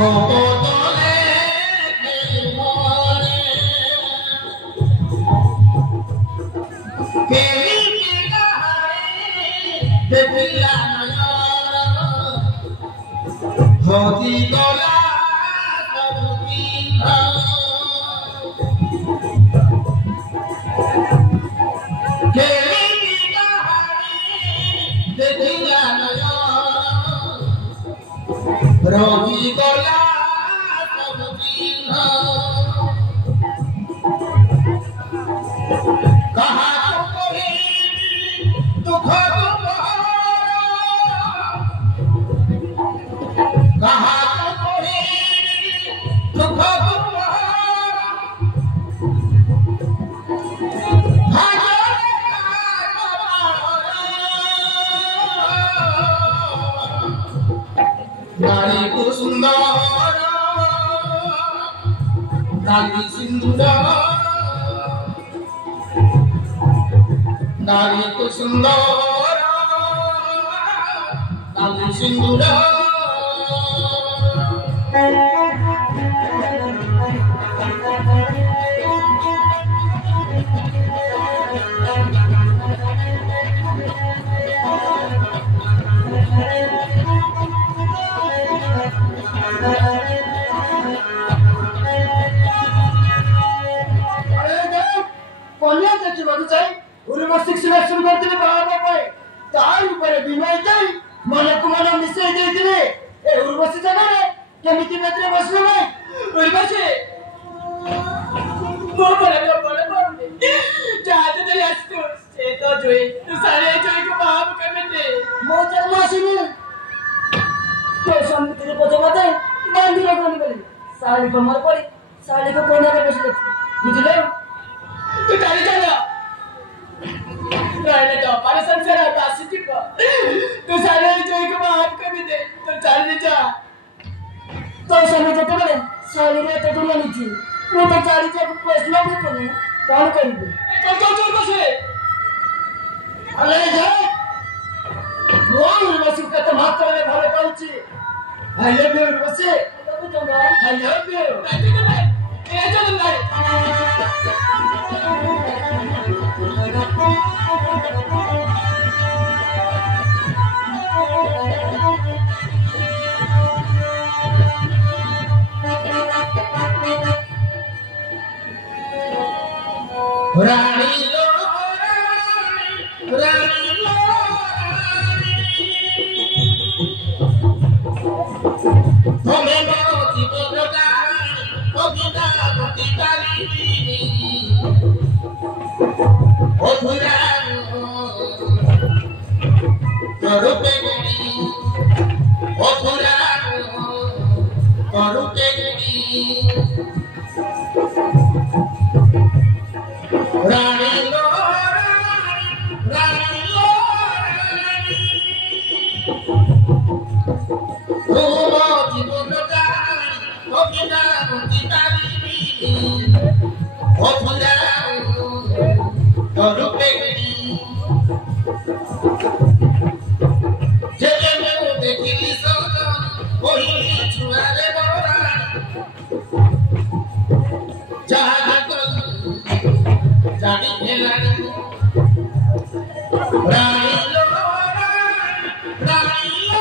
रोगी गोला सब दिन कहा दुख कहा दुख नारी को सुंदर नारी सिंदूर नारी को सुंदर नारी सिंदूर सिलेक्शन करते बाबा पाए तार ऊपर बीमा जाई मन को मन मिसे देथिले ए उर्वशी जगह रे केमिति मेत्रे बसलो नै उर्वशी वो बड़े चाहते तेरे अस्को से तो जोई तू सारे जोई को बाप कमेते मो जन्मासिनी तो सामने तेरे पता मत बांधी रखनी पड़ी साली को मर पड़ी साली को कोने में बस बुझले तू चली चला रहने दो पर संसार बासिटी को तू सारे जोई को बाप कभी दे तो चल जा तो समय जते बड़े साली ने तो दुनिया नीची वो तो चारी के फैसला भी तो नहीं कौन करेंगे तो बसे अरे जा वो उर्वशी का तो माफ करने भाले पाउची I love you Urvashi I love you ए चल भाई रानी लो रानी लो तुम्हें बहुत ही बोलता ओ गीता मोती काली ओ भुला करूपे गई ओ भुला करूपे गई रानी लो रानी लो रूमो जीवन का ओ किना मुक्ति ओ फुला तो रुपे जेले में देखी सोना वही छुआरे बोरा जहां जानी खेलानी रानी लो रानी लो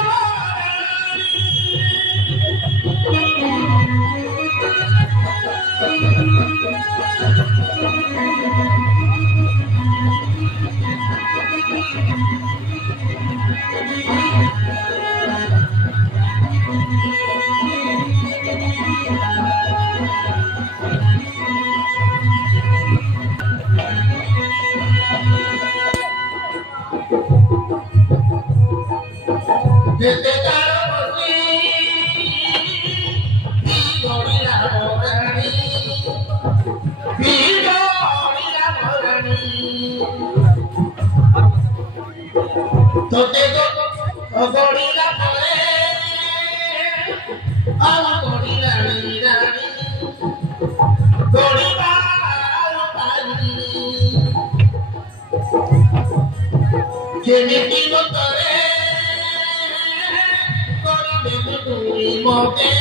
desde तो te go gorila pole ala gorila ni gorila pani que me pido tore gorila tu mote